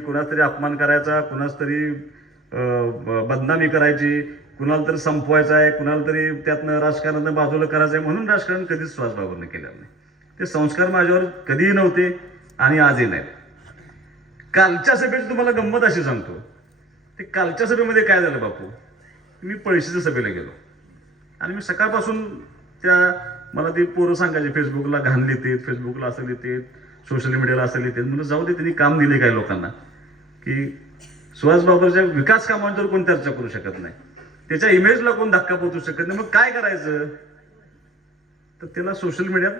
कुणाच तरी अपमान करायचा, कुणाच तरी बदनामी करायची, कुणाला तरी संपवायचं आहे, कुणाला तरी त्यातनं राजकारणानं बाजूला करायचं आहे म्हणून राजकारण कधीच सुहास बाबूंनी केलेलं नाही. ते संस्कार माझ्यावर कधीही नव्हते आणि आजही नाहीत. कालच्या सभेची तुम्हाला गंमत अशी सांगतो. ते कालच्या सभेमध्ये काय झालं बापू, मी पळशीच्या सभेला गेलो आणि मी सकाळपासून मला ती पोरं सांगायची फेसबुकला घाण लिहिते, फेसबुकला असं लिहिते, सोशल मीडियाला असं लिहिते. म्हणजे जाऊ दे, त्यांनी काम दिले काही लोकांना की सुहास बाबूच्या विकास कामांवर कोण चर्चा करू शकत नाही, त्याच्या इमेजला कोण धक्का पोहोचू शकत नाही. मग काय करायचं, तर त्याला सोशल मीडियात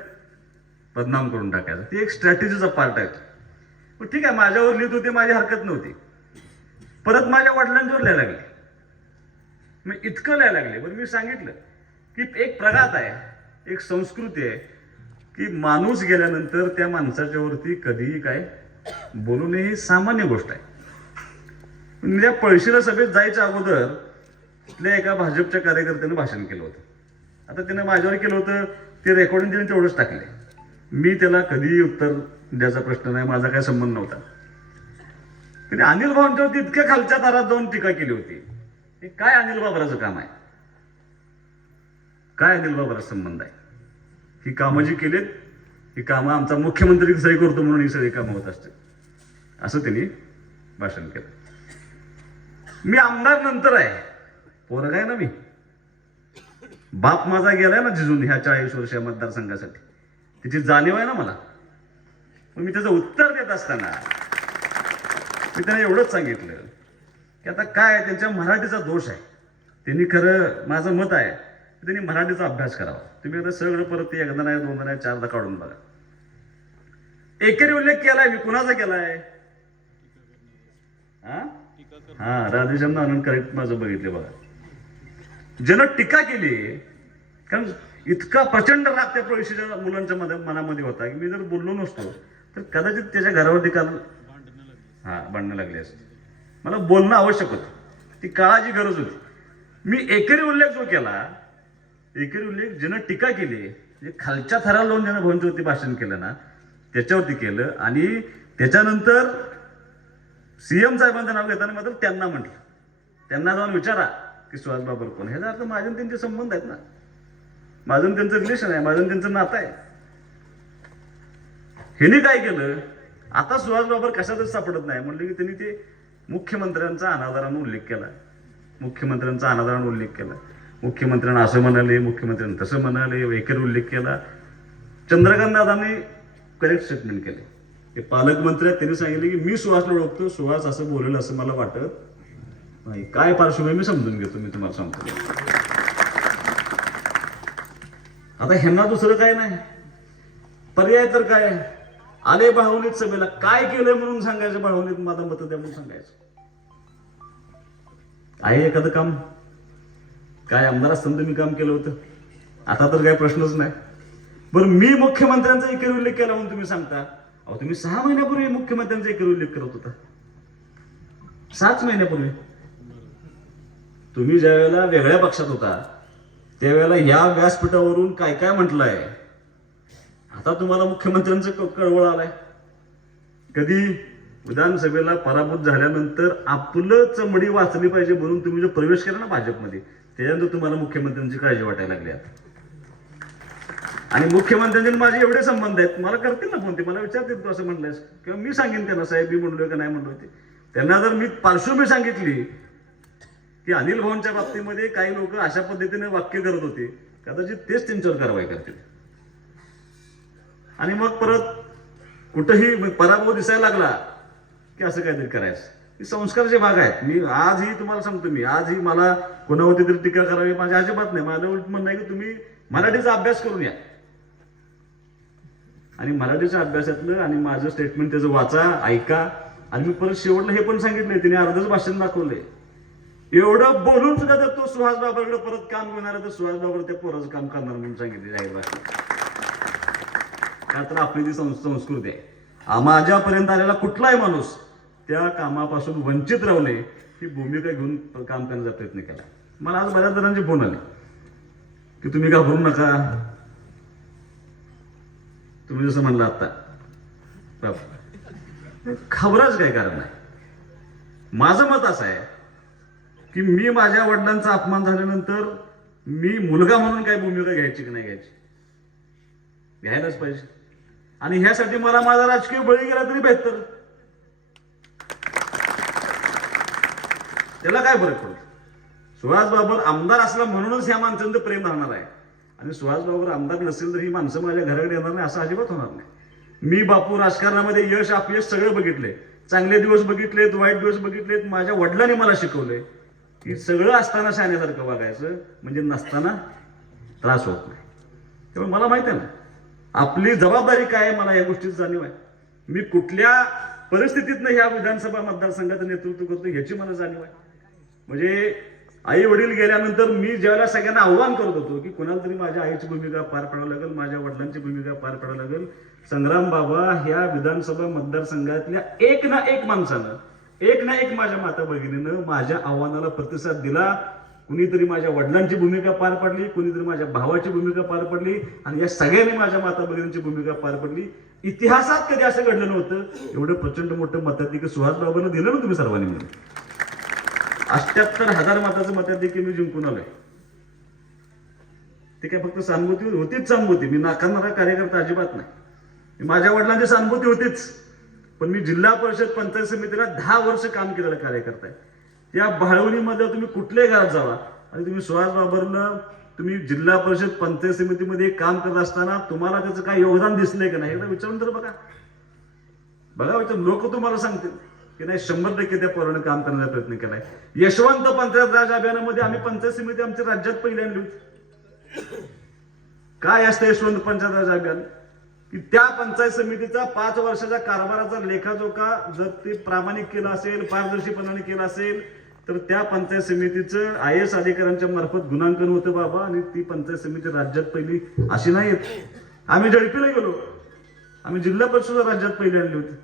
बदनाम करून टाकायचं. ती एक स्ट्रॅटेजीचा पार्ट आहे. पण ठीक आहे, माझ्यावर लिहित होते, माझी हरकत नव्हती. परत माझ्या वडिलांच्यावर लिहायला लागले, मी इतकं लिहायला लागले. बरं, मी सांगितलं की एक प्रघात आहे, एक संस्कृती आहे की माणूस गेल्यानंतर त्या माणसाच्या वरती कधीही काय बोलू नये, ही सामान्य गोष्ट आहे. पण त्या पळशीला सभेत जायच्या अगोदर तिथल्या एका भाजपच्या कार्यकर्त्यानं भाषण केलं होतं. आता त्यानं माझ्यावर केलं होतं, ते रेकॉर्डिंग त्याने तेवढंच टाकले. मी त्याला कधीही उत्तर द्यायचा प्रश्न नाही, माझा काय संबंध नव्हता. त्याने अनिल भाऊंच्यावरती इतक्या खालच्या दारात जाऊन टीका केली होती. हे काय अनिल बाबराचं काम आहे, काय अनिल बाबराचा संबंध आहे? ही कामं जी केलीत, ही कामं आमचा मुख्यमंत्री सही करतो म्हणून ही सगळी कामं होत असते, असं त्यांनी भाषण केलं. मी आमदार नंतर आहे, पोरं काय ना, मी बाप माझा गेलाय ना जिजून ह्या 40 वर्ष या मतदारसंघासाठी, त्याची जाणीव आहे ना मला. पण मी त्याचं उत्तर देत असताना मी त्यांना एवढंच सांगितलं की आता काय, त्यांच्या मराठीचा दोष आहे. त्यांनी, खरं माझं मत आहे, त्यांनी मराठीचा अभ्यास करावा. तुम्ही आता सगळं परत एकदा नाही, दोनदा नाही, चारदा काढून बघा. एकेरी उल्लेख केलाय मी, कुणाचा केलाय? हा, राधेश्याम आनंद करेक्ट माझं बघितले बघा. ज्यानं टीका केली, कारण इतका प्रचंड राग त्या पळशीच्या मुलांच्या मनामध्ये होता की मी जर बोललो नसतो तर कदाचित त्याच्या घरावरती काल भांडणं लागली असते. मला बोलणं आवश्यक होतं, ती काळाची गरज होती. मी एकेरी उल्लेख जो केला, एकेरी उल्लेख ज्यानं टीका केली, म्हणजे खालच्या थराला लावून ज्यानं भाऊंच्यावरती भाषण केलं ना, त्याच्यावरती केलं. आणि त्याच्यानंतर सीएम साहेबांचं नाव घेताना मात्र त्यांना म्हटलं, त्यांना जाऊन विचारा की सुहास बाबर कोण. ह्याचा अर्थ माझे आणि त्यांचे संबंध आहेत ना, माझं आणि त्यांचं रिलेशन आहे, माझं आणि त्यांचं नातं आहे. ह्यांनी काय केलं, आता सुहास बाबर कशातच सापडत नाही म्हणलं की त्यांनी ते मुख्यमंत्र्यांचा अनादरानं उल्लेख केला, मुख्यमंत्र्यांचा अनादरानं उल्लेख केला. मुख्यमंत्र्यांना असं म्हणाले, मुख्यमंत्र्यांना तसं म्हणाले, एकेर उल्लेख केला. चंद्रकांत दादांनी करेक्ट स्टेटमेंट केले. ते पालकमंत्री आहेत, त्यांनी सांगितले की मी सुहासला ओळखतो, सुहास असं बोलेल असं मला वाटत नाही. काय पार्श्वभूमी मी समजून घेतो, मी तुम्हाला सांगतो. आता ह्यांना दुसरं काय नाही, पर्याय तर काय, आले भावनीत सभेला, काय केलंय म्हणून सांगायचं, भावनीत माझा मत द्या म्हणून सांगायचं. आहे एखादं काम, काय आमदार असताना मी काम केलं होतं, आता तर काही प्रश्नच नाही. बरं, मी मुख्यमंत्र्यांचा एकेरी उल्लेख केला म्हणून तुम्ही सांगता. अहो, तुम्ही 6 महिन्यापूर्वी मुख्यमंत्र्यांचा एकेरी उल्लेख करत होता, 6 महिन्यापूर्वी. तुम्ही ज्या वेळेला वेगळ्या पक्षात होता त्यावेळेला या व्यासपीठावरून काय काय म्हटलंय, आता तुम्हाला मुख्यमंत्र्यांचं कळवळ आलाय. कधी विधानसभेला पराभूत झाल्यानंतर आपलं चमडी वाचली पाहिजे म्हणून तुम्ही जो प्रवेश केला ना भाजपमध्ये, त्याच्यानंतर तुम्हाला मुख्यमंत्र्यांची काळजी वाटायला लागली आता. आणि मुख्यमंत्र्यांचे माझे एवढे संबंध आहेत, मला करतील ना फोन, ते मला विचारतील तू असं म्हणलंयस, किंवा मी सांगेन त्यांना, साहेब मी म्हणलोय का नाही म्हणलोय ते. त्यांना जर मी पार्श्वभूमी सांगितली की अनिल भाऊंच्या बाबतीमध्ये काही लोक अशा पद्धतीने वाक्य करत होते, कदाचित तेच त्यांच्यावर कारवाई करतील. आणि मग परत कुठंही पराभव दिसायला लागला की असं काहीतरी करायचं. हे संस्काराचे भाग आहेत. मी आजही तुम्हाला सांगतो, मी आजही मला कोणावरती तरी टीका करावी माझ्या अजिबात नाही. माझं उलट म्हणणं आहे की तुम्ही मराठीचा अभ्यास करून या आणि मराठीच्या अभ्यासातलं आणि माझं स्टेटमेंट त्याचं वाचा, ऐका. आणि मी परत शेवटला हे पण सांगितलंय, तिने अर्धच भाषण दाखवलंय. एवढं बोलून सुद्धा जर तो सुहास बाबरकडे परत काम घेणार तर सुहास बाबर त्या पोराचं काम करणार म्हणून सांगितले जाहीर भाषण. का तर आपली ती संस्कृती आहे. माझ्यापर्यंत आलेला कुठलाही माणूस त्या कामापासून वंचित राहू नये ही भूमिका घेऊन काम करण्याचा प्रयत्न केला. मला आज बऱ्याच जणांचे फोन आले की तुम्ही घाबरू नका, तुम्ही जसं म्हणलं आता, घाबराच काय कारण नाही. माझं मत असं आहे की मी माझ्या वडिलांचा अपमान झाल्यानंतर मी मुलगा म्हणून काय भूमिका घ्यायची की नाही घ्यायची, घ्यायलाच पाहिजे. आणि ह्यासाठी मला माझा राजकीय बळी गेला तरी बेहतर. त्याला काय फरक पडतो? सुहास बाबर आमदार असला म्हणूनच ह्या माणसांचं प्रेम राहणार आहे. आणि सुहास बाबर आमदार नसेल तर ही माणसं माझ्या घराकडे येणार नाही असं अजिबात होणार नाही. मी बापू राजकारणामध्ये यश अपयश सगळं बघितले, चांगले दिवस बघितलेत, वाईट दिवस बघितलेत. माझ्या वडिलांनी मला शिकवले की सगळं असताना शाण्यासारखं वागायचं, म्हणजे नसताना त्रास होत नाही. त्यामुळे मला माहिती आहे ना आपली जबाबदारी काय आहे, मला या गोष्टीची जाणीव आहे. मी कुठल्या परिस्थितीतनं ह्या विधानसभा मतदारसंघाचं नेतृत्व करतो ह्याची मला जाणीव आहे. म्हणजे आई वडील गेल्यानंतर मी ज्यावेळेला सगळ्यांना आव्हान करत होतो की कुणाला तरी माझ्या आईची भूमिका पार पाडावं लागेल, माझ्या वडिलांची भूमिका पार पाडावं लागेल, संग्राम बाबा ह्या विधानसभा मतदारसंघातल्या एक ना एक माणसानं, एक ना एक माझ्या माता भगिनीनं माझ्या आव्हानाला प्रतिसाद दिला. कुणीतरी माझ्या वडिलांची भूमिका पार पडली, कुणीतरी माझ्या भावाची भूमिका पार पडली, आणि या सगळ्यांनी माझ्या माता भगिनींची भूमिका पार पडली. इतिहासात कधी असं घडलं नव्हतं. एवढं प्रचंड मोठं मताधिक्य सुहास बाबांना दिलं ना तुम्ही सर्वांनी मिळून. 78,000 मताचं मताधिक्य मी जिंकून आलोय. ते काय फक्त सहानुभूती होतीच, सहानुभूती मी नाकारणारा कार्यकर्ता अजिबात नाही. माझ्या वडिलांची सहानुभूती होतीच, पण मी जिल्हा परिषद पंचायत समितीला 10 वर्ष काम केलेला कार्यकर्ता आहे. त्या बाळवणीमध्ये तुम्ही कुठल्याही घरात जावा आणि तुम्ही सुहास बाबरला तुम्ही जिल्हा परिषद पंचायत समितीमध्ये काम करत असताना तुम्हाला त्याचं काय योगदान दिसलंय का नाही एकदा विचारून तर बघा. लोक तुम्हाला सांगतील की नाही 100% त्या पोराने काम करण्याचा प्रयत्न केलाय. यशवंत पंचायत राज अभियानामध्ये आम्ही पंचायत समिती आमच्या राज्यात पहिली आणली होती. काय असतं यशवंत पंचायत राज अभियान? की त्या पंचायत समितीचा 5 वर्षाच्या कारभाराचा लेखाजोखा जर ते प्रामाणिक केला असेल, पारदर्शीपणाने केला असेल, तर त्या पंचायत समितीचं IAS अधिकाऱ्यांच्या मार्फत गुणांकन होतं बाबा. आणि ती पंचायत समिती राज्यात पहिली अशी नाही. आम्ही झडपीला गेलो, आम्ही जिल्हा परिषद राज्यात पहिली आणली होती.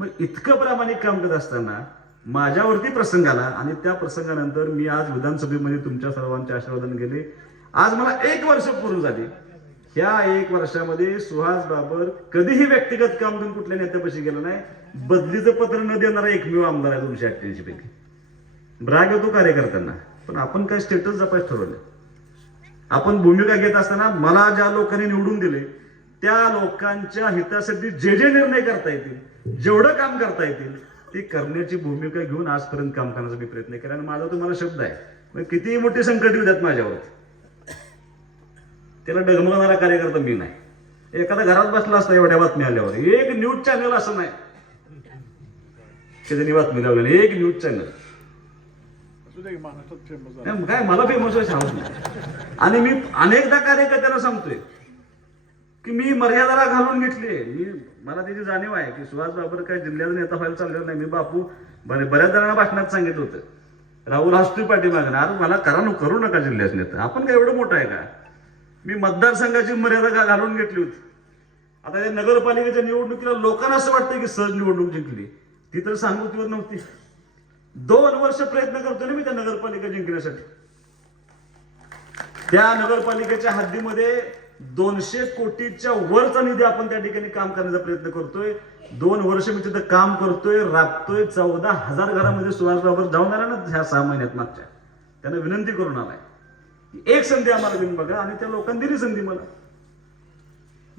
मग इतकं प्रामाणिक काम करत असताना माझ्यावरती प्रसंग आला, आणि त्या प्रसंगानंतर मी आज विधानसभेमध्ये तुमच्या सर्वांच्या आशीर्वादाने गेले. आज मला 1 वर्ष पूर्ण झाली. ह्या 1 वर्षामध्ये सुहास बाबर कधीही व्यक्तिगत काम करून कुठल्या नेत्यापाशी गेला नाही. बदलीचं पत्र न देणारा एकमेव आमदार आहे 288 पैकी. राग येतो कार्यकर्त्यांना, पण आपण काय स्टेटस जपायचं ठरवलं. आपण भूमिका घेत असताना मला ज्या लोकांनी निवडून दिले त्या लोकांच्या हितासाठी जे जे निर्णय करता येतील, जेवढं काम करता येतील ते करण्याची भूमिका घेऊन आजपर्यंत काम करण्याचा मी प्रयत्न केला. आणि माझा तुम्हाला शब्द आहे, कितीही मोठी संकट येऊ द्यात माझ्यावर, त्याला डगमगणारा कार्यकर्ता मी नाही. एखादा घरात बसला असता एवढ्या बातम्या आल्यावर, एक न्यूज चॅनल असं नाही त्याच्यानी बातमी लावलेली, एक न्यूज चॅनल काय मला फेमस व्हायचं नाही. आणि मी अनेकदा कार्यकर्त्यांना सांगतोय की मी मर्यादाला घालून घेतली. मला त्याची जाणीव आहे की सुहास बाबर काय जिल्ह्याचा नेता व्हायला चाललेला नाही. मी बापू बऱ्याच जणांना भाषणात सांगितलं होतं, राहुल हसतोय पाठीमागणं, अरे मला करू नका जिल्ह्याचं नेता, आपण काय एवढं मोठं आहे का? मी मतदारसंघाची मर्यादा घालून घेतली होती. आता या नगरपालिकेच्या निवडणुकीला लोकांना असं वाटतं की सहज निवडणूक जिंकली, ती तर सहानुभूतीवर नव्हती. 2 वर्ष प्रयत्न करतो ना मी त्या नगरपालिका जिंकण्यासाठी. त्या नगरपालिकेच्या हद्दीमध्ये 200 कोटीच्या वरचा निधी आपण त्या ठिकाणी काम करण्याचा प्रयत्न करतोय. 2 वर्ष मी तिथं काम करतोय, राबतोय. 14,000 घरामध्ये सुहास बाबर जाऊन आला ना ह्या 6 महिन्यात मागच्या. त्यांना विनंती करून आलाय, एक संधी आम्हाला देऊन बघा. आणि त्या लोकांनी दिली संधी मला.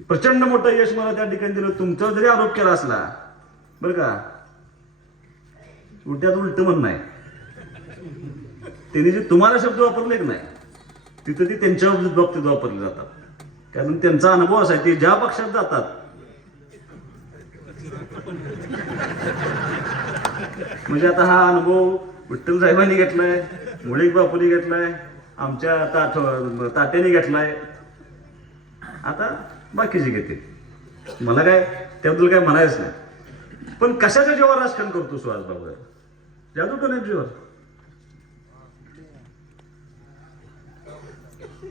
प्रचंड मोठं यश मला त्या ठिकाणी दिलं. तुमच्यावर जरी आरोप केला असला बरं का, उलट्यात उलट म्हण नाही, त्यांनी जे तुम्हाला शब्द वापरले नाही तिथं ते त्यांच्या बाबतीत वापरले जातात. कारण त्यांचा अनुभव असा आहे, ते ज्या पक्षात जातात म्हणजे आता हा अनुभव विठ्ठल साहेबांनी घेतलाय, मुळीक बापूंनी घेतलाय, आमच्या तात्याने घेतलाय, आता बाकीचे घेते. मला काय त्याबद्दल काय म्हणायचं नाही. पण कशाच्या जीवावर राजकारण करतो सुहास बाबर? जादू करण्याच्या जीवावर.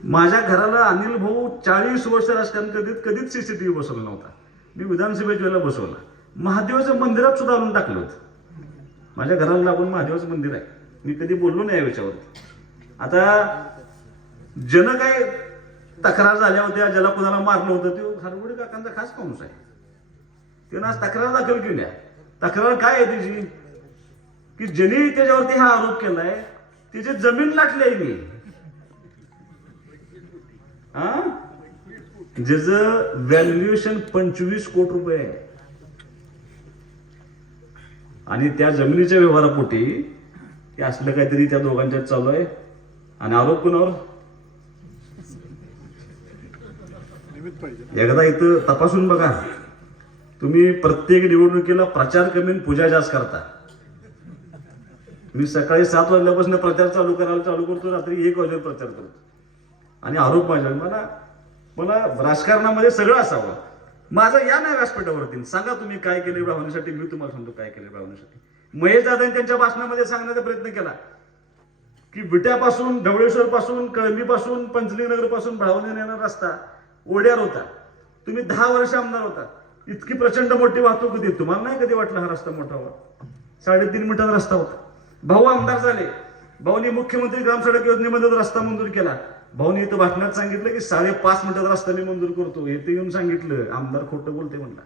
माझ्या घराला अनिल भाऊ 40 वर्ष राजकारण कधीच CCTV बसवला नव्हता. मी विधानसभेच्या वेळेला बसवला. महादेवाच्या मंदिरात सुद्धा आणून टाकलं होतं. माझ्या घराला लागून महादेवाचं मंदिर आहे. मी कधी बोललो नाही या विषयावर. आता जन काय तक्रार झाल्या होत्या, ज्याला कोणाला मारलं होतं ते खारगुडे काकांचा खास माणूस आहे. त्यानं आज तक्रार दाखल केल्या. तक्रार काय आहे त्याची? की ज्यांनी त्याच्यावरती हा आरोप केलाय त्याची जमीन लाटली आहे मी, ज्याचं व्हॅल्युएशन 25 कोटी रुपये आहे आणि त्या जमिनीच्या व्यवहारापोटी ते असलं काहीतरी त्या दोघांच्यात चालू आहे. आणि आरोप कोणावर? एकदा इथं तपासून बघा. तुम्ही प्रत्येक निवडणुकीला प्रचार कमी पूजा जास्त करता. मी सकाळी 7 वाजल्यापासून प्रचार चालू करतो, रात्री 1 वाजेवर प्रचार करतो आणि आरोप माझ्या मला राजकारणामध्ये सगळं असावं. माझं या नाही व्यासपीठावरती सांगा तुम्ही काय केले भावनेसाठी, मी तुम्हाला सांगतो काय केले भावनेसाठी. महेश दादांनी त्यांच्या भाषणामध्ये सांगण्याचा प्रयत्न केला की विट्यापासून, ढवळेश्वर पासून, कळंबीपासून, पंचलिंगनगर पासून भावनेने येणारा रस्ता ओढ्यावर होता. तुम्ही 10 वर्ष आमदार होता. इतकी प्रचंड मोठी वाहतूक होती. तुम्हाला नाही कधी वाटलं हा रस्ता मोठा व्हावा? 3.5 मीटर रस्ता होता. भाऊ आमदार झाले. भाऊनी मुख्यमंत्री ग्रामसडक योजनेमध्ये रस्ता मंजूर केला. भाऊनी इथं भाषणात सांगितलं की 5.5 मीटर रस्ता मी मंजूर करतो. इथे येऊन सांगितलं आमदार खोटं बोलते म्हणला.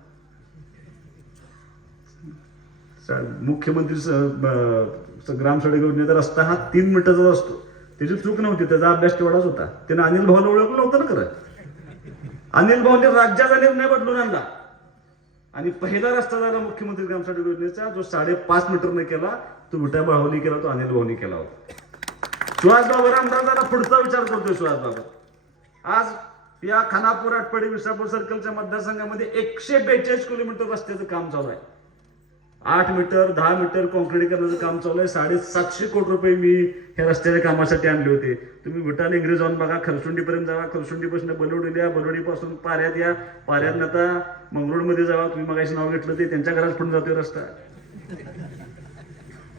मुख्यमंत्री ग्रामसडक योजनेचा रस्ता हा 3 मीटरचा असतो. त्याची चूक नव्हती, त्याचा अभ्यास तेवढाच होता. त्याने अनिल भाऊला ओळखलं नव्हतं ना खरं. अनिल भाऊने राज्याचा निर्णय बदलून आणला आणि पहिला रस्ता झाला मुख्यमंत्री ग्रामसडक योजनेचा जो 5.5 मीटरने केला. तो विटा भाऊनी केला, तो अनिल भाऊनी केला होता. सुहास बाबर आमदार झाला. पुढचा विचार करतोय सुहास बाबर. आज या खानापूर, आटपाडी, विसापूर सर्कलच्या मतदारसंघामध्ये 142 किलोमीटर रस्त्याचं काम चालू आहे. 8 मीटर 10 मीटर कॉन्क्रीटीकरणाचं काम चालू आहे. 750 कोटी रुपये मी ह्या रस्त्याच्या कामासाठी आणले होते. तुम्ही विटाने इंग्रज जाऊन बघा, खरसुंडीपर्यंत जावा, खरसुंडीपासून बलोडीला या, बलोडीपासून पाऱ्यात या, पाऱ्यात आता मंगरुळमध्ये जावा. तुम्ही मगाशी नाव घेतलं ते त्यांच्या घरात पुढे जातोय रस्ता.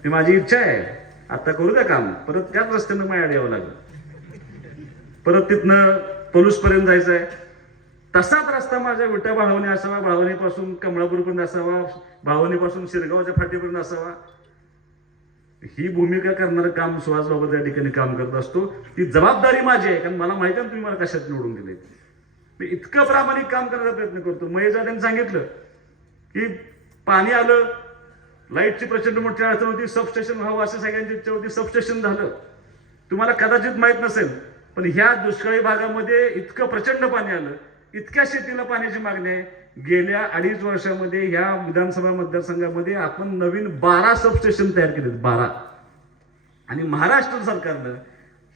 ती माझी इच्छा आहे. आता करू द्या काम, परत त्याच रस्त्यानं माझ्या यावं लागेल. परत तिथनं पलूस पर्यंत जायचं आहे. तसाच रस्ता माझ्या विटा भाळवणी असावा, भाळवणीपासून कमळापूरपर्यंत असावा, भाळवणीपासून शिरगावच्या फाटीपर्यंत असावा. ही भूमिका करणारं काम सुहास बाबा त्या ठिकाणी काम करत असतो. ती जबाबदारी माझी आहे, कारण मला माहिती आहे तुम्ही मला कशात निवडून दिले. मी इतकं प्रामाणिक काम करण्याचा प्रयत्न करतो. महेश दादांनी सांगितलं की पाणी आलं, लाईटची प्रचंड मोठी अडचण होती, सबस्टेशन व्हावं अशी सगळ्यांची इच्छा होती. सबस्टेशन झालं. तुम्हाला कदाचित माहित नसेल पण ह्या दुष्काळी भागामध्ये इतकं प्रचंड पाणी आलं, इतक्या शेतीला पाण्याची मागणी आहे. गेल्या 2.5 वर्षामध्ये ह्या विधानसभा मतदारसंघामध्ये आपण नवीन 12 सबस्टेशन तयार केलेत. 12. आणि महाराष्ट्र सरकारनं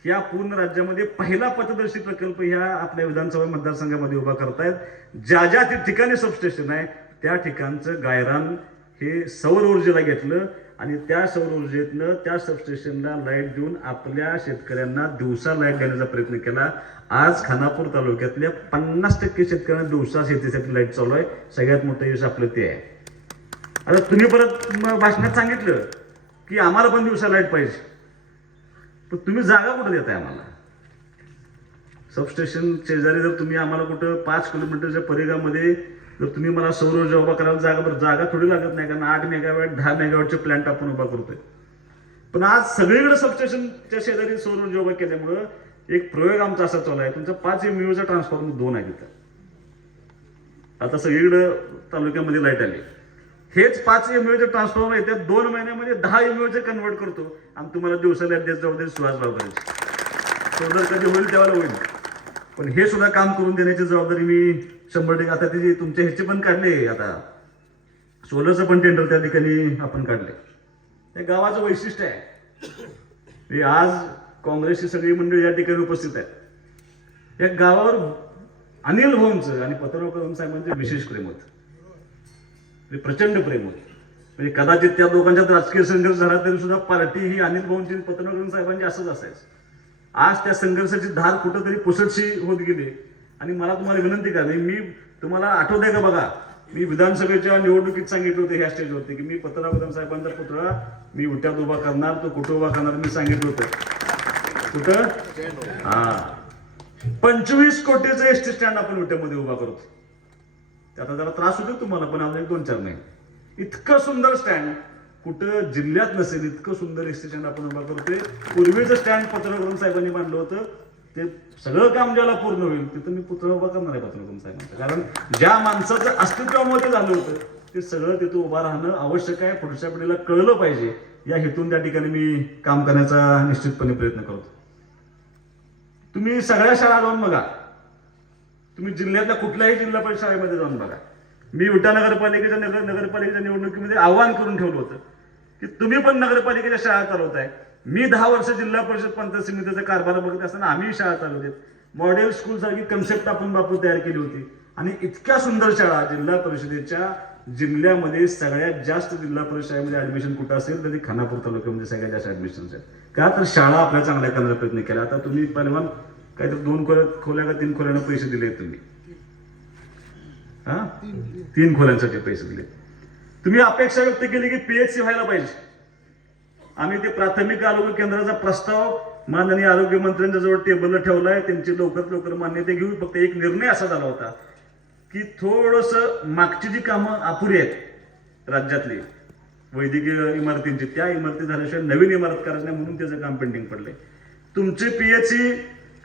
ह्या पूर्ण राज्यामध्ये पहिला पथदर्शी प्रकल्प ह्या आपल्या विधानसभा मतदारसंघामध्ये उभा करतायत. ज्या ज्या ठिकाणी सबस्टेशन आहे त्या ठिकाणचं गायरान हे सौर ऊर्जेला घेतलं आणि त्या सौर ऊर्जेतनं त्या सबस्टेशनला लाईट देऊन आपल्या शेतकऱ्यांना दिवसा लाईट देण्याचा प्रयत्न केला. आज खानापूर तालुक्यातल्या 50% शेतकऱ्यांना दिवसा शेतीसाठी लाईट चालू आहे. सगळ्यात मोठं यश आपलं ते आहे. आता तुम्ही परत भाषणात सांगितलं की आम्हाला पण दिवसा लाईट पाहिजे, पण तुम्ही जागा कुठं देताय आम्हाला? सबस्टेशन शेजारी जर तुम्ही आम्हाला कुठं 5 किलोमीटरच्या परिघामध्ये जर तुम्ही मला सौर ऊर्जा उभा करायला जागा थोडी लागत नाही, कारण 8 मेगावॅट 10 मेगावॅटचे प्लांट आपण उभा करतोय. पण आज सगळीकडे सबस्टेशनच्या शेजारी सौर ऊर्जा उभा केल्यामुळं एक प्रयोग आमचा असा चालू आहे. तुमचा 5 MVA चा ट्रान्सफॉर्मर 2 आहे तिथं. आता सगळीकडे तालुक्यामध्ये लाईट आली. हेच 5 MVA चे ट्रान्सफॉर्मर येतात 2 महिन्यामध्ये 10 MVA चे कन्वर्ट करतो आणि तुम्हाला दिवसाला लाईट द्यायची जबाबदारी सुहास बाबरांची. सोलर कधी होईल त्यावेळेला होईल, पण हे सुद्धा काम करून देण्याची जबाबदारी मी 100%. आता त्याची तुमच्या ह्याचे पण काढले, आता सोलरचं पण टेंडर त्या ठिकाणी आपण काढले. त्या गावाचं वैशिष्ट्य आहे. आज काँग्रेसची सगळी मंडळी या ठिकाणी उपस्थित आहेत. या गावावर अनिल भाऊंचं आणि पत्रकार साहेबांचे विशेष प्रेम होतं, प्रचंड प्रेम होतं. म्हणजे कदाचित त्या दोघांच्या राजकीय संघर्ष झाला तरी सुद्धा पार्टी ही अनिल भाऊंची पत्रकार साहेबांची असंच असायचं. आज त्या संघर्षाची धार कुठंतरी पुसटशी होत गेली. आणि मला तुम्हाला विनंती करावी, मी तुम्हाला आठवतंय का बघा, मी विधानसभेच्या निवडणुकीत सांगितलं होतं ह्या स्टेजवरती की मी पत्रकार साहेबांचा पुतळा मी विट्यात उभा करणार, तो कुठं उभा करणार मी सांगितलं होतं. कुठं? हा, 25 कोटीचं एसटी स्टँड आपण विट्यामध्ये उभा करतो. आता जरा त्रास होतो तुम्हाला, पण अजून 2-4 महिने. इतकं सुंदर स्टँड कुठं जिल्ह्यात नसेल इतकं सुंदर एसटी स्टँड आपण उभा करतोय. पूर्वीचं स्टँड पत्रकार साहेबांनी बांधलं होतं, ते सगळं काम ज्याला पूर्ण होईल तिथं मी पुतळा उभा करणार आहे पत्रकार साहेबांचं. कारण ज्या माणसाचं अस्तित्वामुळे ते झालं होतं ते सगळं तिथं उभा राहणं आवश्यक आहे. पुढच्या पिढीला कळलं पाहिजे या हेतून त्या ठिकाणी मी काम करण्याचा निश्चितपणे प्रयत्न करतो. तुम्ही सगळ्या शाळा जाऊन बघा, तुम्ही जिल्ह्यातल्या कुठल्याही जिल्हा परिषद शाळेमध्ये जाऊन बघा. मी विटा नगरपालिकेच्या नगरपालिकेच्या निवडणुकीमध्ये आवाहन करून ठेवलं होतं की तुम्ही पण नगरपालिकेच्या शाळा चालवताय. मी 10 वर्ष जिल्हा परिषद पंचायत समितीचा कारभार बघत असताना आम्ही शाळा चालवते. मॉडेल स्कूल सारखी कन्सेप्ट आपण बापू तयार केली होती आणि इतक्या सुंदर शाळा जिल्हा परिषदेच्या जिल्ह्यामध्ये सगळ्यात जास्त जिल्हा परिषद शाळेमध्ये ऍडमिशन कुठं असेल तर ती खानापूर तालुक्यामध्ये सगळ्यात जास्त ऍडमिशन आहेत. का तर शाळा आपल्या चांगल्या करण्याचा प्रयत्न केला. आता तुम्ही पहिलवान काहीतरी 2 खोल्या का 3 खोल्यानं पैसे दिले तुम्ही, 3 खोल्यांसाठी पैसे दिले. तुम्ही अपेक्षा व्यक्त केली की पीएचसी व्हायला पाहिजे. आम्ही ते प्राथमिक आरोग्य केंद्राचा प्रस्ताव माननीय आरोग्य मंत्र्यांच्या जवळ टेबलला ठेवलाय. त्यांची लवकरात लवकर मान्यता घेऊ. फक्त एक निर्णय असा झाला होता की थोडस मागची जी कामं अपुरी आहेत राज्यातली वैद्यकीय इमारतींची, त्या इमारती झाल्याशिवाय नवीन इमारत करायची नाही म्हणून त्याचं काम पेंडिंग पडलंय. तुमची पीएचसी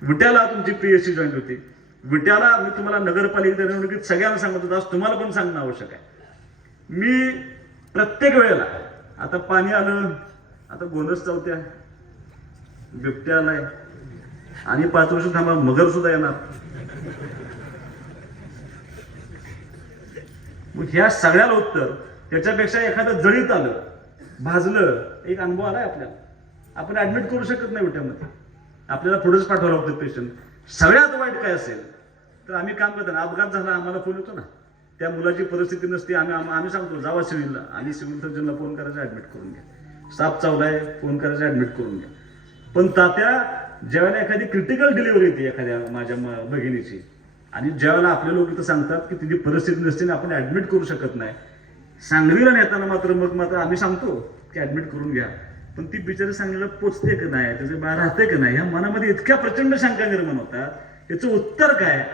विट्याला तुमची पीएचसी जॉईन होती. विट्याला मी तुम्हाला नगरपालिकेच्या निवडणुकीत सगळ्यांना सांगत होतो, आज तुम्हाला पण सांगणं आवश्यक आहे. मी प्रत्येक वेळेला आता पाणी आलं, आता गोंधळ चावत्या, बिबट्या आलाय आणि 5 वर्ष थांबा मगर सुद्धा येणार. मग ह्या सगळ्याला उत्तर त्याच्यापेक्षा एखादं जळीत आलं, भाजलं, एक अनुभव आलाय आपल्याला. आपण ऍडमिट करू शकत नाही विट्यामध्ये, आपल्याला पुढेच पाठवावं लागतं पेशंट. सगळ्यात वाईट काय असेल तर आम्ही काम करताना अपघात झाला आम्हाला फोन येतो ना, त्या मुलाची परिस्थिती नसते, आम्ही सांगतो जावा सिव्हिलला, आणि सिव्हिल सर्जनला फोन करायचा ऍडमिट करून घ्या. साप चावलाय फोन करायचा ऍडमिट करून घ्या. पण तात्या ज्यावेळेला एखादी क्रिटिकल डिलिव्हरी येते एखाद्या माझ्या भगिनीची, आणि ज्यावेळेला आपले लोक इथं सांगतात की तिची परिस्थिती नसते आणि आपण ऍडमिट करू शकत नाही, सांगलीला नेताना मात्र आम्ही सांगतो की ऍडमिट करून घ्या. पण ती बिचारी सांगलीला पोचते का नाही, त्याचे बाहेर राहते का नाही, ह्या मनामध्ये इतक्या प्रचंड शंका निर्माण होतात. याचं उत्तर काय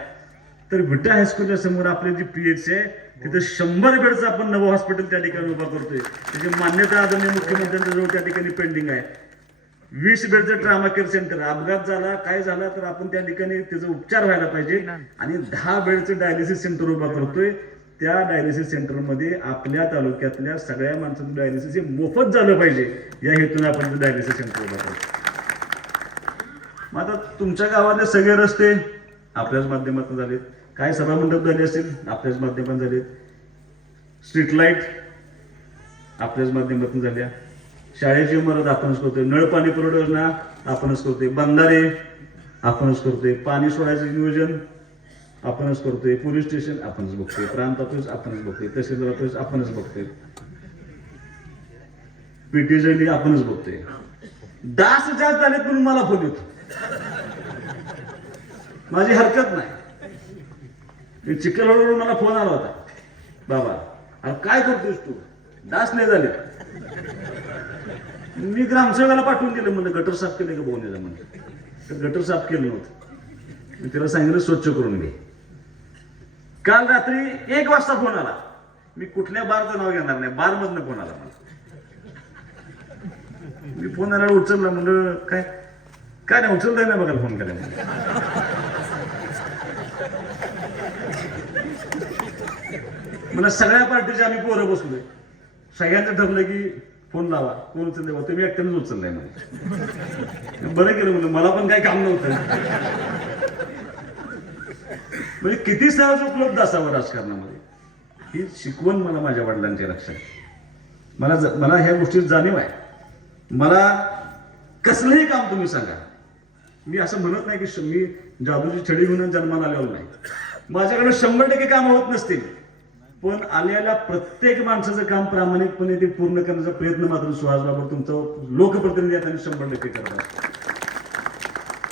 तर विटा हायस्कूलच्या समोर आपली जी पीएचसी आहे तिथे 100 बेडचं आपण नवं हॉस्पिटल त्या ठिकाणी उभा करतोय. त्याची मान्यता आदरणीय मुख्यमंत्र्यांच्या जवळ त्या ठिकाणी पेंडिंग आहे. 20 बेडचं ट्रामा केअर सेंटर, अपघात झाला काय झाला तर आपण त्या ठिकाणी त्याचा उपचार व्हायला पाहिजे, आणि 10 बेडचं डायलिसिस सेंटर उभा करतोय. त्या डायलिसिस सेंटरमध्ये आपल्या तालुक्यातल्या सगळ्या माणसांचं डायलिसिस हे मोफत झालं पाहिजे या हेतून आपण डायलिसिस सेंटर उभा करतो. मग आता तुमच्या गावातले सगळे रस्ते आपल्याच माध्यमातून झालेत, काय सभामंडप झाले असतील आपल्याच माध्यमातून झालेत, स्ट्रीट लाईट आपल्याच माध्यमातून झाल्या, शाळेची इमारत आपणच करतोय, नळ पाणी पुरवठा योजना आपणच करतोय, बंधारे आपणच करतोय, पाणी सोडायचं नियोजन आपणच करतोय, पोलीस स्टेशन आपणच बघतोय, प्रांत ऑफिस आपणच बघतोय, तहसीलदार ऑफिस आपणच बघतोय, पीटीजली आपणच बघतोय. दास जास्त झालेत म्हणून मला फोन येतो, माझी हरकत नाही. चिखलवाडवरून मला फोन आला होता, बाबा अरे काय करतोस तू, दास नाही झाले. मी ग्रामसेवकाला पाठवून दिलं, म्हणलं गटर साफ केले का बोनेला, म्हणलं गटर साफ केलं नव्हतं. मी तिला सांगितलं स्वच्छ करून घे. काल रात्री 1 वाजता फोन आला, मी कुठल्या बारचं नाव घेणार नाही, बार मधनं फोन आला मला. मी फोन आला उचलला, म्हणलं काय नाही उचलताय ना बघायला फोन केला. मला सगळ्या पार्टीचे आम्ही पोरं बसलोय, सगळ्यांचं ठरलं की फोन लावा, कोण उचलले बा, तुम्ही एकट्यानेच उचललाय मला. बरं केलं म्हणलं, मला पण काही काम नव्हतं. म्हणजे किती सहज उपलब्ध असावं राजकारणामध्ये, ही शिकवण मला माझ्या वडिलांची लक्षात. मला ह्या गोष्टीत जाणीव आहे. मला कसलंही काम तुम्ही सांगा, मी असं म्हणत नाही की मी जादूची छडी घेऊन जन्माला आलेलो नाही. माझ्याकडे 100% काम होत नसतील, पण आलेल्या प्रत्येक माणसाचं काम प्रामाणिकपणे ते पूर्ण करण्याचा प्रयत्न मात्र सुहासबाबा तुमचा लोकप्रतिनिधी आता 100% करत असतो.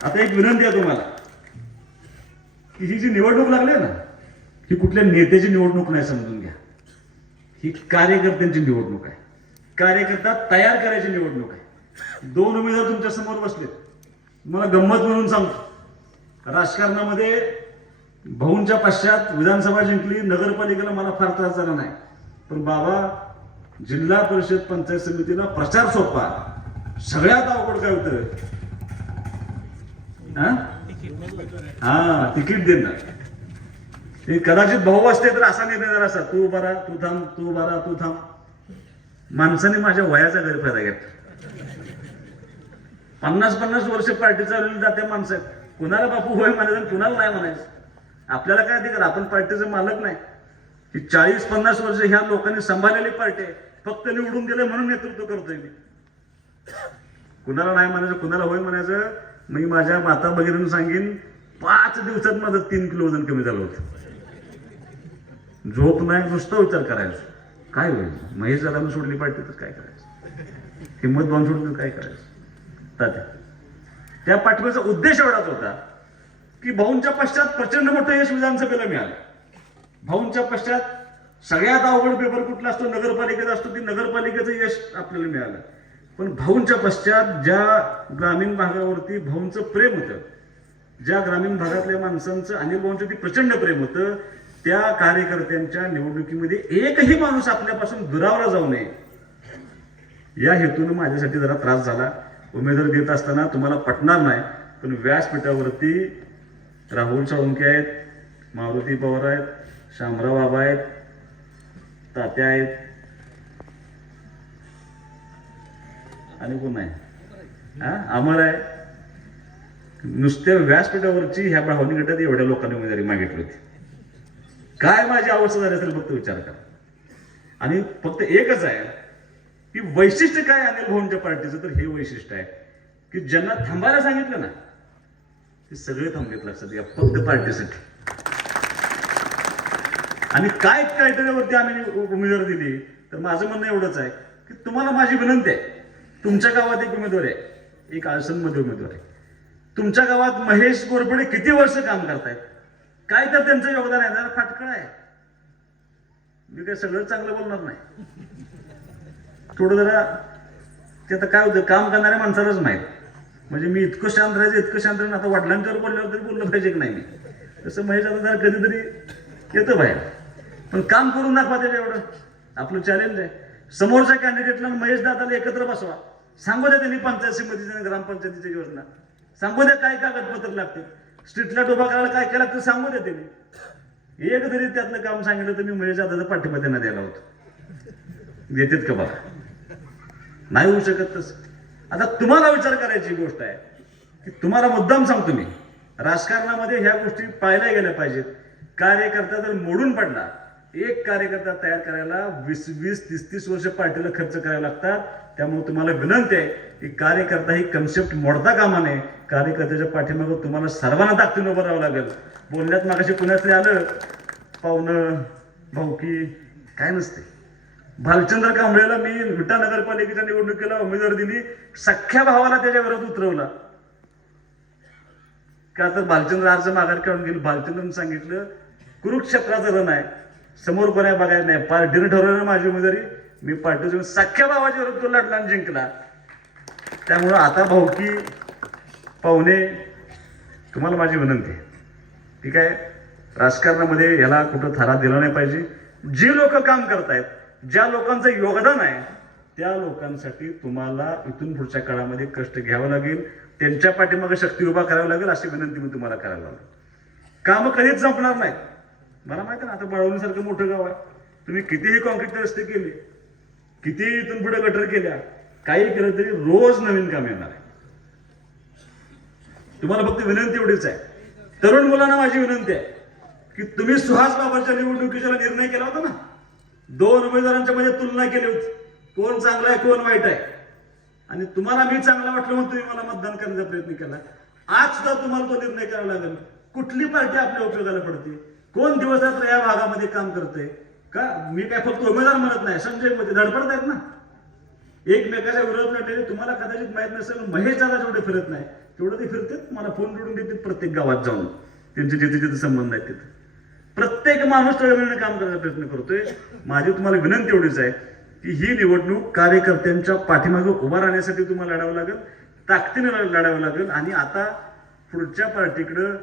आता एक विनंती आहे तुम्हाला की ही जी निवडणूक लागली ना, ही कुठल्या नेत्याची निवडणूक नाही समजून घ्या, ही कार्यकर्त्यांची निवडणूक आहे. कार्यकर्ता तयार करायची निवडणूक आहे. 2 उमेदवार तुमच्या समोर बसले. मला गंमत म्हणून सांगतो, राजकारणामध्ये भाऊंच्या पश्चात विधानसभा जिंकली, नगरपालिकेला मला फार त्रास झाला नाही, पण बाबा जिल्हा परिषद पंचायत समितीला प्रचार सोपा. सगळ्यात अवघड काय होतं, तिकीट देणार. कदाचित भाऊ असते तर असा निर्णय झाला असता, तू उभा राहा, तू थांब, तू उभा राहा, तू थांब. माणसाने माझ्या वयाचा गैरफायदा घेतला. 50-50 वर्ष पार्टी चालवली जाते माणसं. कुणाला बापू होय म्हणायचं, कुणाला नाही म्हणायचं. आपल्याला काय अधिकार, आपण पार्टीचे मालक नाही. ही 40-50 वर्ष ह्या लोकांनी सांभाळलेली पार्टी आहे. फक्त निवडून दिले म्हणून नेतृत्व करतोय मी. कुणाला नाही म्हणायचं, कुणाला होय म्हणायचं. मी माझ्या माता भगिनींना सांगेन, 5 दिवसात माझं 3 किलो वजन कमी झालं होतं. झोप नाही, नुसतं विचार करायचं काय होईल. महेश दादांना सोडली पार्टी तर काय करायचं, हिंमत भाऊन सोडली तर काय करायचं. तात्या त्या पाठीमागचा उद्देश एवढाच होता की भाऊंच्या पश्चात प्रचंड मोठं यश विधानसभेला मिळालं. भाऊंच्या पश्चात सगळ्यात अवघड पेपर कुठला असतो, नगरपालिकेचा असतो. ती नगरपालिकेचं यश आपल्याला मिळालं. पण भाऊंच्या पश्चात ज्या ग्रामीण भागावरती भाऊंचं प्रेम होतं, ज्या ग्रामीण भागातल्या माणसांचं अनिल भाऊंचं ती प्रचंड प्रेम होतं, त्या कार्यकर्त्यांच्या निवडणुकीमध्ये एकही माणूस आपल्यापासून दुरावला जाऊ नये या हेतून माझ्यासाठी जरा त्रास झाला. उमेदवार देत असताना तुम्हाला पटणार नाही, पण व्यासपीठावरती राहुल साळुंखे आहेत, मारुती पवार आहेत, शामराव बाबा आहेत, तात्या आहेत आणि कोण आहे, अमर आहे. नुसत्या व्यासपीठावरची ह्या भावनी गटात एवढ्या लोकांनी उमेदवारी मागितली होती. काय माझी अवस्था झाली असेल फक्त विचार करा. आणि फक्त एकच आहे की वैशिष्ट्य काय अनिल भाऊंच्या पार्टीचं, तर हे वैशिष्ट्य आहे की ज्यांना थांबायला सांगितलं ना ते सगळे थांबलेत. लक्षात घ्या, फक्त पार्टीसाठी. आणि काय क्रायटेरियावरती आम्ही उमेदवार दिली, तर माझं म्हणणं एवढंच आहे की तुम्हाला माझी विनंती आहे. तुमच्या गावात एक उमेदवार आहे, एक आळसनमध्ये उमेदवार आहे. तुमच्या गावात महेश गोरपडे किती वर्ष काम करतायत, काय तर त्यांचं योगदान आहे. जरा फाटकळ आहे, मी काही सगळं चांगलं बोलणार नाही. थोडं जरा ते आता काय होतं, काम करणाऱ्या माणसालाच माहीत. म्हणजे मी इतकं शांत राहायचं, इतकं शांत राहायचं. आता वडिलांच्यावर बोलल्यावर तरी बोललं पाहिजे की नाही मी. तसं महेश आता जरा कधीतरी येतं बाहेर, पण काम करून दाखवा त्याच्या. एवढं आपलं चॅलेंज आहे. समोरच्या कॅन्डिडेटला महेश दादाला एकत्र बसवा, सांगू द्या त्यांनी पंचायत समितीची आणि ग्रामपंचायतीची योजना, सांगू द्या काय कागदपत्र लागते, स्ट्रीट लाईट उभा करायला काय केलं तर सांगू द्या त्यांनी. एक जरी त्यातलं काम सांगितलं तर मी महेश दादाचा पाठिंबा त्यांना द्यायला होतो. देतात का बघा, नाही होऊ शकत तसं. आता तुम्हाला विचार करायची गोष्ट आहे की तुम्हाला मुद्दाम सांगतो मी, राजकारणामध्ये ह्या गोष्टी पाहायला गेल्या पाहिजेत. कार्यकर्ता जर मोडून पडला, एक कार्यकर्ता तयार करायला 20-30 वर्ष पार्टीला खर्च करायला लागतात. त्यामुळे तुम्हाला विनंती आहे की कार्यकर्ता ही कन्सेप्ट मोडता कामा नये. कार्यकर्त्याच्या पाठीमागं तुम्हाला सर्वांना ताकदीने उभं राहावं लागेल. बोलण्यात मागाशी पुण्यातले आलं पाहुणं भाऊकी काय नसते. भालचंद्र कांबळेला मी विटा नगरपालिकेच्या निवडणुकीला उमेदवारी दिली, सख्ख्या भावाला त्याच्या विरोधात उतरवला. का तर भालचंद्र अर्ज माघार काढून गेले. भालचंद्रने सांगितलं कुरुक्षेत्राचं रण आहे, समोर कोणा बघायचं नाही, पार्टीने ठरवलं माझी उमेदवारी. मी पार्टीच्या सख्ख्या भावाच्या विरुद्ध लढला आणि जिंकला. त्यामुळं आता भाऊकी पाहुणे तुम्हाला माझी विनंती आहे, ठीक आहे, राजकारणामध्ये याला कुठं थरा दिला नाही पाहिजे. जे लोक काम करतायत, ज्या लोकांचं योगदान आहे, त्या लोकांसाठी तुम्हाला इथून पुढच्या काळामध्ये कष्ट घ्यावं लागेल. त्यांच्या पाठीमागे शक्ती उभा करावी लागेल, अशी विनंती मी तुम्हाला करायला लागेल. कामं कधीच संपणार नाहीत. मला माहिती ना, आता बळवणीसारखं मोठं गाव आहे, तुम्ही कितीही कॉन्क्रीटचे रस्ते केले, कितीही इथून पुढे गटर केल्या, काही केलं तरी रोज नवीन काम येणार आहे. तुम्हाला फक्त विनंती एवढीच आहे, तरुण मुलांना माझी विनंती आहे की तुम्ही सुहास बाबरच्या निवडणुकीचा निर्णय केला होता ना, 2 उमेदवारांच्या मध्ये तुलना केली होती, कोण चांगला आहे कोण वाईट आहे, आणि तुम्हाला मी चांगला वाटलं म्हणून तुम्ही मला मतदान करण्याचा प्रयत्न केला. आज सुद्धा तुम्हाला तो निर्णय करावा लागेल. कुठली पार्टी आपल्या उपयोगाला पडते, कोण दिवसात या भागामध्ये काम करते का. मी काय फक्त उमेदवार म्हणत नाही, संजय मध्ये धडपडत आहेत ना, एकमेकाच्या विरोधात लढलेले. तुम्हाला कदाचित माहित नसेल, महेश दादा जेवढे फिरत नाही तेवढं ते फिरतात, मला फोन जोडून देतात प्रत्येक गावात जाऊन, त्यांचे जिथे जिथे संबंध आहेत तिथे. प्रत्येक माणूस तळमळीने काम करायचा प्रयत्न करतोय. माझी तुम्हाला विनंती एवढीच आहे की ही निवडणूक कार्यकर्त्यांच्या पाठीमागे उभा राहण्यासाठी तुम्हाला लढावं लागेल, ताकदीने लढावं लागेल. आणि आता पुढच्या पार्टीकडं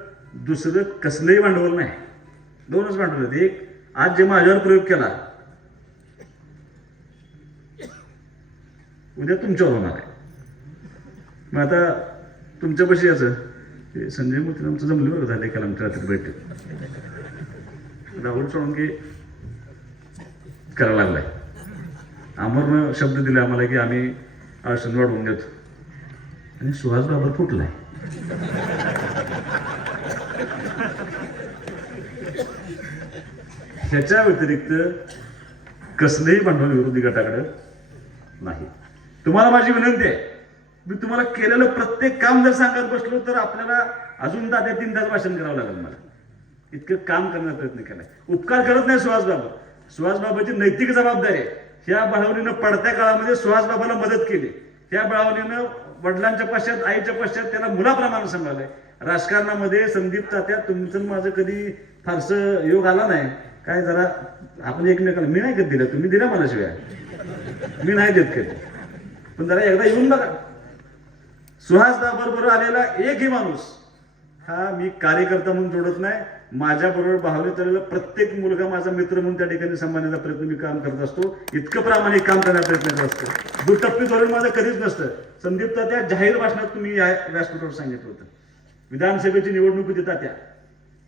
दुसरं कसलंही भांडवल नाही, 2च भांडवल आहेत. एक, आज जे माझ्यावर प्रयोग केला, उद्या तुमच्यावर होणार आहे. मग आता तुमच्यापाशी याचं संजय मूर्ती आमचं जमलं झालं एकाला आमच्या रात्री बैठक, राहुल साळुंखे करायला लागलाय. अमरनं शब्द दिले आम्हाला की आम्ही आरक्षण वाढवून देतो, आणि सुहास बाबर फुटलाय. ह्याच्या व्यतिरिक्त कसलेही भांडवल विरोधी गटाकडे नाही. तुम्हाला माझी विनंती आहे, मी तुम्हाला केलेलं प्रत्येक काम जर सांगत बसलो तर आपल्याला अजून 3 तास भाषण करावं लागेल. मला इतकं काम करण्याचा प्रयत्न केलाय. उपकार करत नाही सुहास बाबर. सुहास बाबाची नैतिक जबाबदारी आहे. ह्या बळावणीनं पडत्या काळामध्ये सुहास बाबाला मदत केली. ह्या बळावणीनं वडिलांच्या पश्चात, आईच्या पश्चात त्याला मुलाप्रमाणे सांभाळलंय. राजकारणामध्ये संदीप तात्या तुमचं माझं कधी फारसं योग आला नाही. काय जरा आपण एकमेकाला, मी नाही कधी दिलं, तुम्ही दिला मला शिवाय, मी नाही देत कधी, पण जरा एकदा येऊन बघा. सुहास बरोबर आलेला एकही माणूस हा मी कार्यकर्ता म्हणून जोडत नाही. माझ्या बरोबर भावनेत आलेला प्रत्येक मुलगा माझा मित्र म्हणून त्या ठिकाणी सांभाळण्याचा प्रयत्न मी काम करत असतो. इतकं प्रामाणिक काम करण्याचा प्रयत्न करत असतो. दुटप्पी धोरण माझं कधीच नसतं. संदीप तात्या जाहीर भाषणात तुम्ही या व्यासपीठावर सांगितलं होतं, विधानसभेची निवडणूक होती तात्या,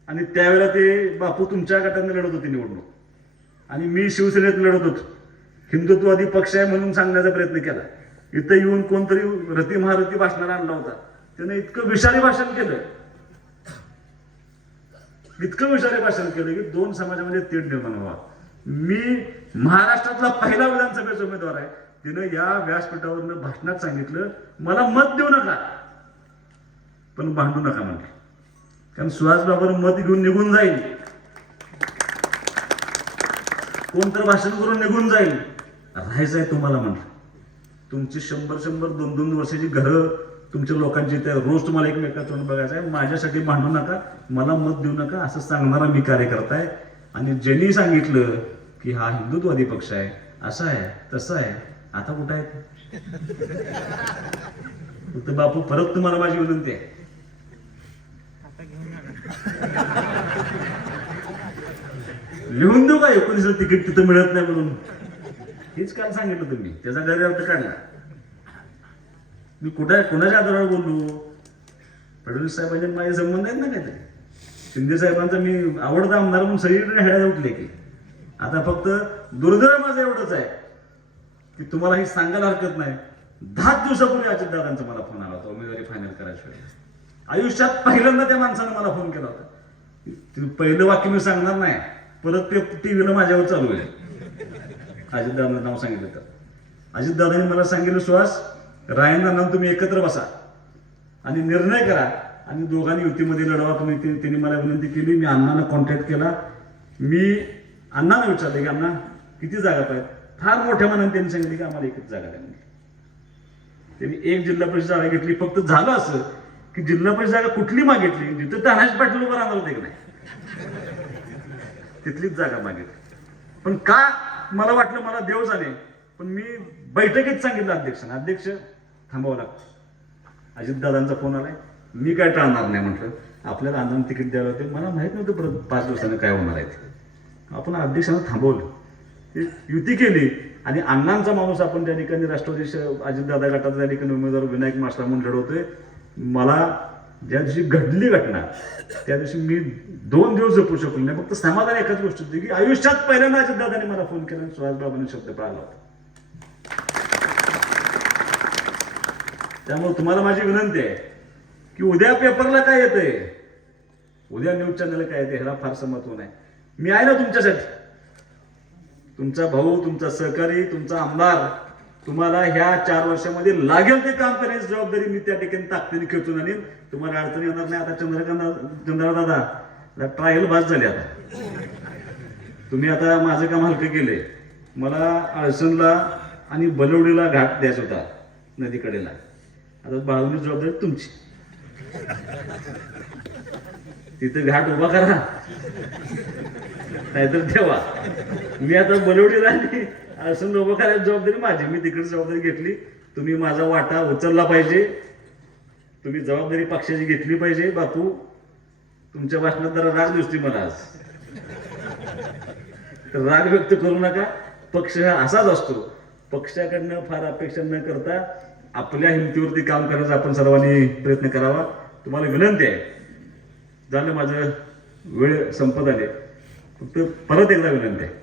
आणि त्यावेळेला ते बापू तुमच्या गटाने लढत होती निवडणूक, आणि मी शिवसेनेत लढत होतो. हिंदुत्ववादी पक्ष आहे म्हणून सांगण्याचा प्रयत्न केला. इथं येऊन कोणतरी रती महारथी भाषणाला आणला होता. त्याने इतकं विषारी भाषण केलं, इतकं विषारी भाषण केलं की 2 समाजामध्ये तेढ निर्माण व्हावा. मी महाराष्ट्रातला पहिला विधानसभेचा उमेदवार आहे. तिनं या व्यासपीठावरनं भाषणात सांगितलं, मला मत देऊ नका पण भांडू नका म्हणलं. कारण सुहास बाबर मत घेऊन निघून जाईल, कोणतं भाषण करून निघून जाईल, राहायचंय तुम्हाला म्हणलं. तुमची 100 2 वर्षाची घरं तुमच्या लोकांची, त्या रोज तुम्हाला एकमेकातून बघायचं आहे. माझ्यासाठी भांडू नका, मला मत देऊ नका असं सांगणारा मी कार्यकर्ता आहे. आणि ज्यांनी सांगितलं की हा हिंदुत्ववादी पक्ष आहे, असं आहे तसं आहे, आता कुठं आहे तर बापू, परत तुम्हाला माझी विनंती आहे, लिहून देऊ का 19 तिकीट तिथं मिळत नाही म्हणून? हेच काल सांगितलं तुम्ही, त्याचा गैरअर्थ काढला. मी कुणाच्या आधारावर बोललो? फडणवीस साहेबांचे माझे संबंध आहेत ना काहीतरी. शिंदे साहेबांचा मी आवडता आमदार म्हणून सगळीकडे हेळ्या उठले की. आता फक्त दुर्दैव माझं एवढंच आहे की तुम्हाला हे सांगायला हरकत नाही, 10 दिवसापूर्वी अजितदादांचा मला फोन आला होता उमेदवारी फायनल करायची. आयुष्यात पहिल्यांदा त्या माणसानं मला फोन केला होता. पहिलं वाक्य मी सांगणार नाही, परत ते टीव्हीला माझ्यावर चालू आहे. अजितदादांचं नाव सांगितलं तर अजितदादांनी मला सांगितलं, सुहास रायंना तुम्ही एकत्र बसा आणि निर्णय करा आणि दोघांनी युतीमध्ये लढवा. तुम्ही, त्यांनी मला विनंती केली. मी अण्णांना कॉन्टॅक्ट केला. मी अण्णांना विचारलं की अण्णा किती जागा पाहिजे? फार मोठ्या मनाने त्यांनी सांगितलं की आम्हाला एकच जागा द्या. त्यांनी 1 जिल्हा परिषद जागा घेतली. फक्त झालं असं की जिल्हा परिषद जागा कुठली मागितली, जिथं तानाजी पाटील उभं राहणार होते की नाही, तिथलीच जागा मागितली. पण का मला वाटलं मला देव जाणे, पण मी बैठकीत सांगितलं अध्यक्षांना, अध्यक्ष थांबावं लागतं. अजितदादांचा फोन आलाय, मी काय टाळणार नाही म्हटलं. आपल्याला आंदोलन तिकीट द्यावं लागते. मला माहित नव्हतं परत 5 दिवसानं काय होणार आहे. आपण अध्यक्षांना थांबवलं, युती केली आणि अण्णांचा माणूस आपण त्या ठिकाणी राष्ट्रवादी अजितदादा गटाचा त्या ठिकाणी उमेदवार विनायक मास्टर म्हणून लढवतोय. मला ज्या दिवशी घडली घटना त्या दिवशी मी 2 दिवस जपू शकलो नाही. फक्त समाधान एकच गोष्ट होती की आयुष्यात पहिल्यांदा अजितदादांनी मला फोन केला, सुहासबाबांनी शब्द पाळला होता. त्यामुळे तुम्हाला माझी विनंती आहे की उद्या पेपरला काय येतंय, उद्या न्यूज चॅनलला काय येते, ह्याला फारसं महत्व नाही. मी आहे ना तुमच्यासाठी, तुमचा भाऊ, तुमचा सहकारी, तुमचा आमदार. तुम्हाला ह्या 4 वर्षामध्ये लागेल ते काम करण्याची जबाबदारी मी त्या ठिकाणी ताकदीने खेचून आणीन. तुम्हाला अडचण येणार नाही. आता चंद्रदादा ट्रायल पास झाले. आता तुम्ही आता माझं काम हलकं केलंय. मला अळसणला आणि बलवडीला घाट द्यायचा होता नदीकडेला. आता बाळवणी जबाबदारी तुमची. तिथं घाट उभा करा नाहीतर ठेवा. मी आता बलवडीला आणि अळसणला उभं करायची जबाबदारी माझी. मी तिकडे जबाबदारी घेतली. तुम्ही माझा वाटा उचलला पाहिजे. तुम्ही जबाबदारी पक्षाची घेतली पाहिजे. बापू, तुमच्या भाषणात जरा राग दिसतोय मला आज, तर राग व्यक्त करू नका. पक्ष हा असाच असतो. पक्षाकडनं फार अपेक्षा न करता आपल्या हिमतीवरती काम करायचा आपण सर्वांनी प्रयत्न करावा. तुम्हाला विनंती आहे. झालं माझं वेळ संपत आले. फक्त परत एकदा विनंती आहे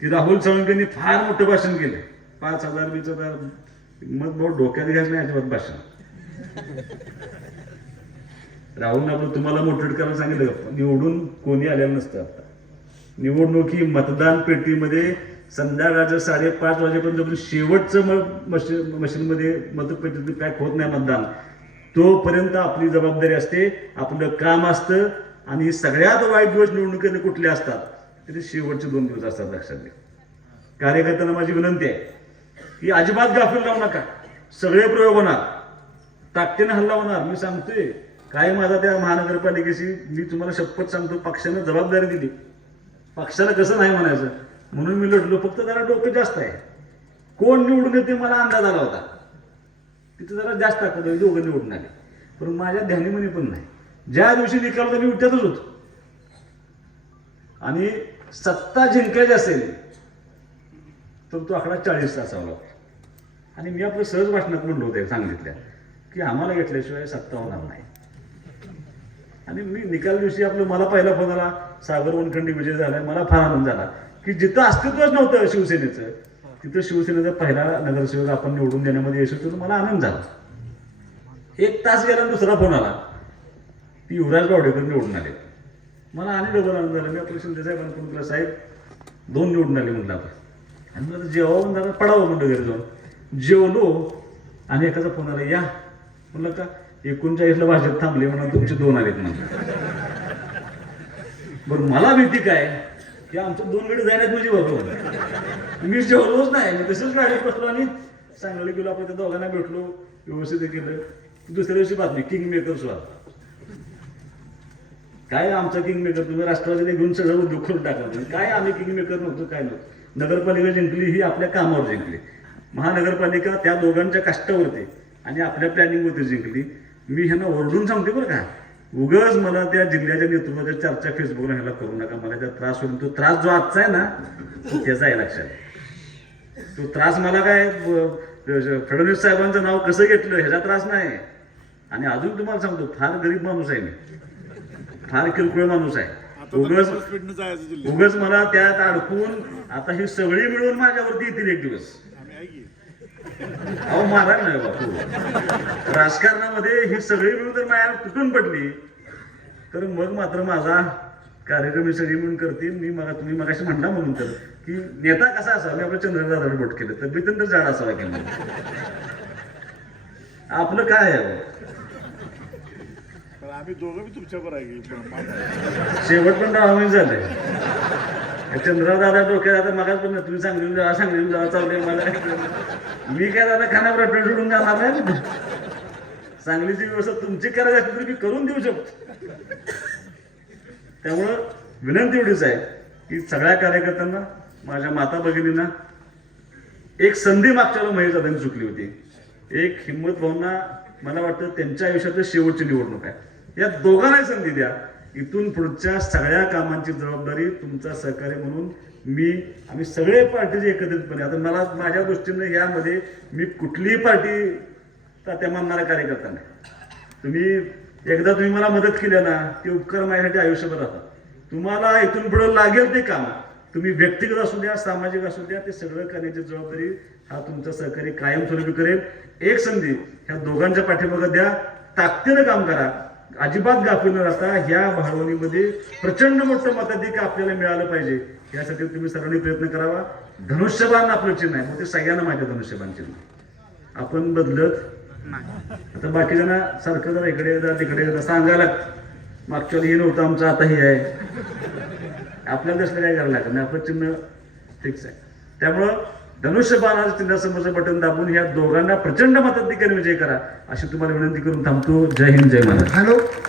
की राहुल सावंतांनी फार मोठं भाषण केलं. 5,000 20,000 मग बहुत डोक्यात घ्यायचं नाही अजिबात भाषण. राहुल आपण तुम्हाला मोटिवेट करायला सांगितलं, निवडून कोणी आलेलं नसतं. आता निवडणुकी मतदान पेटीमध्ये संध्याकाळचं 5:30 वाजेपर्यंत शेवटचं मशीनमध्ये मतपेटीत पॅक होत नाही मतदान, तोपर्यंत आपली जबाबदारी असते, आपलं काम असतं. आणि सगळ्यात वाईट दिवस निवडणुकीने कुठले असतात तरी शेवटचे 2 दिवस असतात. लक्षात घ्या. कार्यकर्त्यांना माझी विनंती आहे की अजिबात गाफील राहू नका. सगळे प्रयोग होणार, ताकदीने हल्ला होणार. मी सांगतोय काय, माझा त्या महानगरपालिकेशी मी तुम्हाला शपथ सांगतो, पक्षाने जबाबदारी दिली. पक्षाला कसं नाही म्हणायचं म्हणून मी लढलो. फक्त जरा डोकं जास्त आहे. कोण निवडून येते मला अंदाज आला होता, तिथे जरा जास्त ताकद होती, दोघं निवडून आले. पण माझ्या ध्यानीमनी पण नाही. ज्या दिवशी निकाल होता मी उठ्यातच होतो. आणि सत्ता जिंकायची असेल तर तो आकडा 40 असावा लागतो. आणि मी आपलं सहज भाषणात म्हणलो होते सांगितल्या की आम्हाला घेतल्याशिवाय सत्ता होणार नाही. आणि मी निकाल दिवशी आपलं मला पहिला फोन आला, सागर वनखंडी विजय झालाय. मला फार आनंद झाला की जिथं अस्तित्वच नव्हतं शिवसेनेचं तिथं शिवसेनेचा पहिला नगरसेवक आपण निवडून देण्यामध्ये यश होतं. मला आनंद झाला. 1 तास गेला दुसरा फोन आला की युवराज गावडेकर निवडून आले. मला आणि डबल आनंद झाला. मी आपल्या शिंदे साहेबांना फोन केला, साहेब 2 निवडून आले म्हटलं आपण. आणि मला जेवावं जरा पडावं म्हणलं घरी जाऊन. जेवलो आणि एखादा फोन आला, या म्हणलं का 39ला भाजप थांबले म्हणून तुमचे 2 आलेत म्हणलं. बरं मला भीती काय की आमच्या 2 गडी जाण्यात म्हणजे बघू. मी जेवलोच नाही. मी तसंच गाडीत बसलो आणि सांगली गेलो. आपण त्या दोघांना भेटलो, व्यवस्थित केलं. दुसऱ्या दिवशी बातमी, किंग मेकर स्वाद. काय आमचा किंग मेकर, तुम्ही राष्ट्रवादीने घेऊन सगळं उद्योग करून टाकला. काय आम्ही किंग मेकर नव्हतो, काय नव्हतं. नगरपालिका जिंकली ही आपल्या कामावर जिंकली. महानगरपालिका त्या दोघांच्या कष्टावरती आणि आपल्या प्लॅनिंगवरती जिंकली. मी ह्यांना ओरडून सांगते बरं का, उगाच मला त्या जिल्ह्याच्या नेतृत्वाच्या चर्चा फेसबुकला ह्याला करू नका. मला त्या त्रास होईल. तो त्रास जो आजचा आहे ना तो त्याचा आहे लक्षात. तो त्रास मला काय फडणवीस साहेबांचं नाव कसं घेतलं ह्याचा त्रास नाही. आणि अजून तुम्हाला सांगतो, फार गरीब माणूस आहे मी, फार किरकोळ माणूस आहे. उगाच मला त्यात अडकून आता ही सगळी मिळून माझ्यावरती येतील एक दिवस. अहो मारायला नाही बापू. राजकारणामध्ये ही सगळी मिळून जर माझ्या तुटून पडली तर मग मात्र माझा कार्यक्रम ही सगळी मिळून करतील. मी तुम्ही मगाशी म्हणला म्हणून तर की नेता कसा असावा, मी आपलं चंद्रदादाला बोट केलं, तब्येतून तर जाड असावा केलं. आपलं काय आहे आम्ही दोघं बी तुमच्यावर आहे. शेवट पण राहून झालंय. चंद्रराव दादा डोक्यात आता मगाच पण तुम्ही सांगली जा चाललंय मला. मी काय दादा खाण्यावर पेट सोडून जाणार नाही. सांगलीची व्यवस्था तुमची करायची असली तरी मी करून देऊ शकतो. त्यामुळं विनंती एवढीच आहे की सगळ्या कार्यकर्त्यांना, माझ्या माता भगिनींना एक संधी मागच्या वेळेला महेश दादांनी चुकली होती. एक हिम्मत भावना, मला वाटतं त्यांच्या आयुष्यातलं शेवटची निवडणूक आहे. या दोघांनाही संधी द्या. इथून पुढच्या सगळ्या कामांची जबाबदारी तुमचा सहकार्य म्हणून आम्ही सगळे पार्टीचे एकत्रितपणे, आता मला माझ्या दृष्टीनं यामध्ये मी कुठलीही पार्टी त्या मानणारा कार्यकर्ता नाही. तुम्ही मला मदत केली ना, ते उपकार माझ्यासाठी आयुष्यभर राहतात. तुम्हाला इथून पुढे लागेल ते काम, तुम्ही व्यक्तिगत असू द्या, सामाजिक असू द्या, ते सगळं करण्याची जबाबदारी हा तुमचा सहकारी कायमस्वरूपी करेल. एक संधी ह्या दोघांच्या पाठीमागे द्या, ताकदीनं काम करा. अजिबात गाफील न राहता ह्या भाळवणीमध्ये प्रचंड मोठं मताधिक्य आपल्याला मिळालं पाहिजे यासाठी तुम्ही सर्वांनी प्रयत्न करावा. धनुष्यबाण आपलं चिन्ह आहे, मग ते सगळ्यांना माहिती आहे धनुष्यबाण चिन्ह. आपण बदलत आता बाकीच्यांना सारखं जरा इकडे जा तिकडे सांगायला मागच्या हे नव्हतं आमचं आता हे आहे. आपल्याला तसं काय करायला लागत नाही, आपलं चिन्ह फिक्स आहे. त्यामुळं धनुष्यबाणाचं चिन्हासमोरचं बटन दाबून ह्या दोघांना प्रचंड मताधिक्याने विजय करा अशी तुम्हाला विनंती करून थांबतो. जय हिंद, जय महाराष्ट्र. हॅलो.